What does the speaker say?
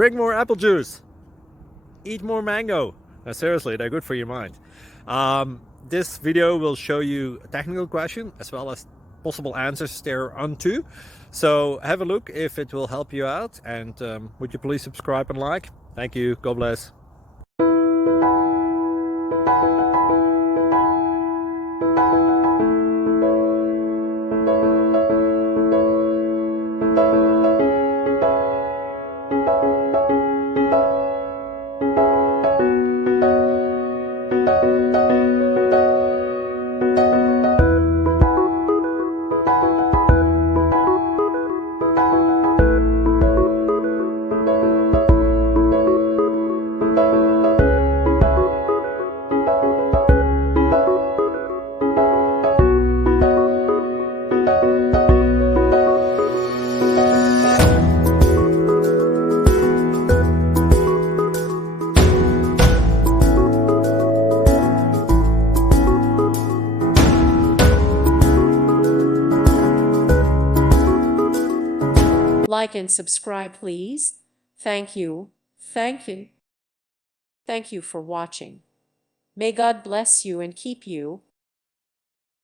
Drink more apple juice. Eat more mango. No, seriously, they're good for your mind. This video will show you a technical question as well as possible answers thereunto. So have a look if it will help you out, and would you please subscribe and like? Thank you. God bless. Like and subscribe, please. Thank you. Thank you. Thank you for watching. May God bless you and keep you.